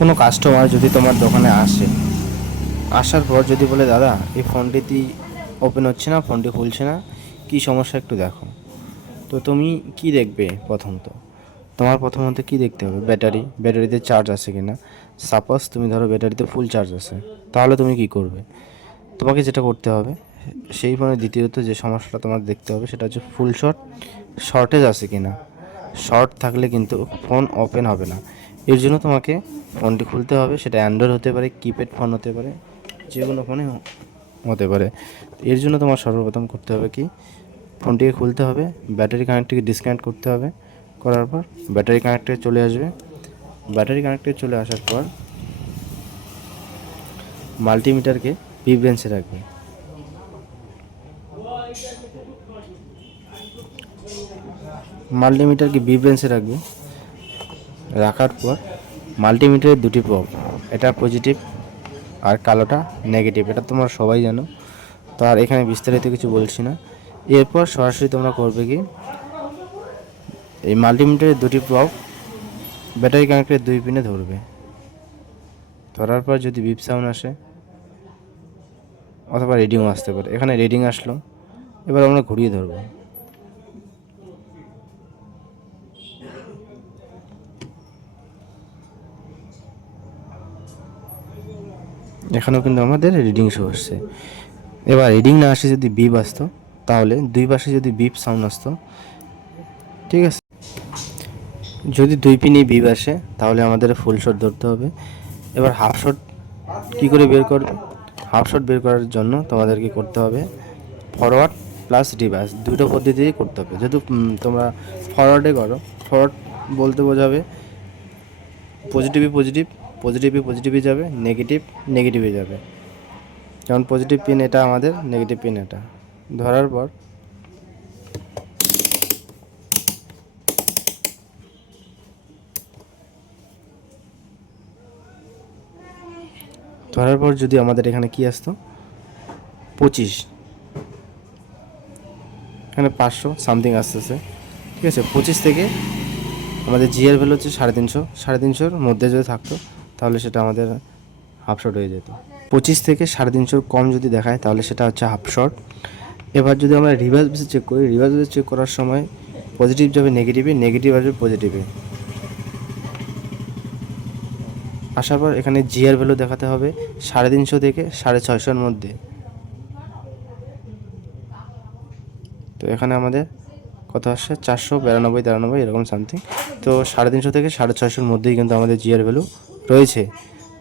কোনো কাস্টমার যদি তোমার দোকানে আসে, আসার পর যদি বলে দাদা এই ফোনটি ওপেন হচ্ছে না, ফোনটি খুলছে না, কী সমস্যা একটু দেখো, তো তুমি কি দেখবে? প্রথমত কি দেখতে হবে? ব্যাটারিতে চার্জ আছে কিনা। সাপোজ তুমি ধরো ব্যাটারিতে ফুল চার্জ আছে, তাহলে তুমি কি করবে? তোমাকে যেটা করতে হবে, সেই ফোনে দ্বিতীয়ত যে সমস্যাটা তোমার দেখতে হবে সেটা হচ্ছে ফুল শর্টেজ আছে কিনা। শর্ট থাকলে কিন্তু ফোন ওপেন হবে না। এর জন্য তোমাকে ফোনটি খুলতে হবে। সেটা অ্যান্ড্রয়েড হতে পারে, কিপ্যাড ফোন হতে পারে, যে কোনো ফোনে হতে পারে। এর জন্য তোমার সর্বপ্রথম করতে হবে কি, ফোনটিকে খুলতে হবে, ব্যাটারি কানেক্টটিকে ডিসকানেক্ট করতে হবে। করার পর ব্যাটারি কানেক্টে চলে আসবে। ব্যাটারি কানেক্টে চলে আসার পর মাল্টিমিটারকে ভিব্রেন্সে রাখবে। রাখার পর মাল্টিমিটারের দুটি প্রব, এটা পজিটিভ আর কালোটা নেগেটিভ, এটা তোমরা সবাই জানো, তো আর এখানে বিস্তারিত কিছু বলছি না। এরপর সরাসরি তোমরা করবে কি, এই মাল্টিমিটারের দুটি প্রব ব্যাটারি কানেক্টের দুই পিনে ধরবে। ধরার পর যদি বিপ সাউন্ড আসে অথবা রিডিংও আসতে পারে, এখানে রিডিং আসলো, এবার আমরা ঘুরিয়ে ধরবো। এখানেও কিন্তু আমাদের রিডিং শো আসছে। এবার রিডিং না আসে যদি বিপ আসতো, তাহলে দুই পাশে যদি বিপ সাউন্ড আসতো, ঠিক আছে। যদি দুই পিনেই বিপ আসে তাহলে আমাদের ফুল শট ধরতে হবে। এবার হাফ শট কী করে বের করবে? হাফ শট বের করার জন্য তোমাদেরকে করতে হবে ফরওয়ার্ড প্লাস রিভার্স, দুটো পদ্ধতিতেই করতে হবে। যেহেতু তোমরা ফরওয়ার্ডে করো, ফরওয়ার্ড বলতে বোঝাবে পজিটিভে যাবে, নেগেটিভে যাবে। যেমন পজিটিভ পিন এটা আমাদের, নেগেটিভ পিন এটা। ধরার পর যদি আমাদের এখানে কি আসতো 25, এখানে 500 সামথিং আসতেছে, ঠিক আছে। 25 থেকে আমাদের জিআর ভ্যালু হচ্ছে 350, 350-র মধ্যে যদি থাকতো তাহলে সেটা আমাদের হাফ শট হয়ে যেত। 25 থেকে 350 কম যদি দেখায় তাহলে সেটা হচ্ছে হাফ শট। এবার যদি আমরা রিভার্স বেসে চেক করি, রিভার্স বেসে চেক করার সময় পজিটিভ যাবে নেগেটিভে, নেগেটিভ আসবে পজিটিভে। আসার পর এখানে জিআর ভ্যালু দেখাতে হবে 350 থেকে 650-র মধ্যে। তো এখানে আমাদের কত আসছে 492-93 এরকম সামথিং। তো 350 থেকে 650-র মধ্যেই কিন্তু আমাদের জিআর ভ্যালু রয়েছে।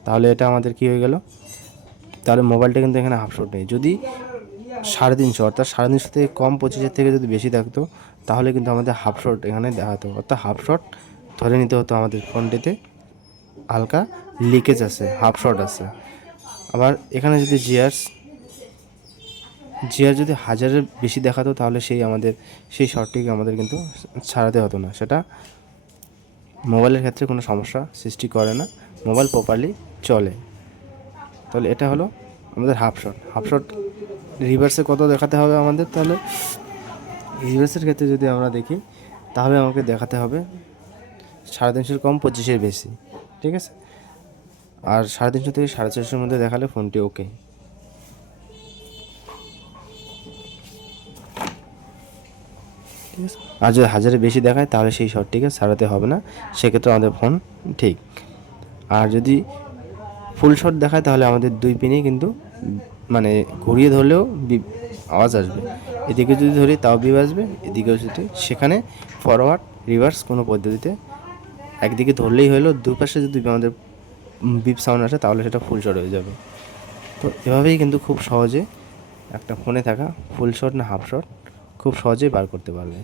তাহলে এটা আমাদের কি হয়ে গেল, তাহলে মোবাইলটা কিন্তু এখানে হাফ শট নেই। যদি 350 অর্থাৎ 350 থেকে কম, 25-এর থেকে যদি বেশি থাকতো তাহলে কিন্তু আমাদের হাফ শট এখানে দেখাতো, অর্থাৎ হাফ শট ধরে নিতে হতো আমাদের ফোনটিতে হালকা লিকেজ আছে, হাফ শট আছে। আবার এখানে যদি জিআর যদি 1000-এর বেশি দেখাতো তাহলে সেই শটটিকে আমাদের কিন্তু ছাড়াতে হতো না। সেটা মোবাইলের ক্ষেত্রে কোনো সমস্যা সৃষ্টি করে না, মোবাইল প্রপারলি চলে। তাহলে এটা হলো আমাদের হাফ শট। রিভার্সে কত দেখাতে হবে আমাদের? তাহলে রিভার্সের ক্ষেত্রে যদি আমরা দেখি তাহলে আমাকে দেখাতে হবে 350-এর কম, 25-এর বেশি, ঠিক আছে। আর 350 থেকে 450-এর মধ্যে দেখালে ফোনটি ওকে। ঠিক আছে, আর যদি 1000-এর বেশি দেখায় তাহলে সেই শটটিকে ছাড়াতে হবে না, সেক্ষেত্রে আমাদের ফোন ঠিক। আর যদি ফুল শট দেখায় তাহলে আমাদের দুই পিনেই কিন্তু মানে ঘুরিয়ে ধরলেও আওয়াজ আসবে। এদিকে যদি ধরি তাও বিপ আসবে, এদিকেও যদি, সেখানে ফরওয়ার্ড রিভার্স কোনো পদ্ধতিতে একদিকে ধরলেই হলো, দুপাশে যদি আমাদের বিপ সাউন্ড আসে তাহলে সেটা ফুল শট হয়ে যাবে। তো এভাবেই কিন্তু খুব সহজে একটা ফোনে থাকা ফুল শট না হাফ শট খুব সহজেই বার করতে পারবে।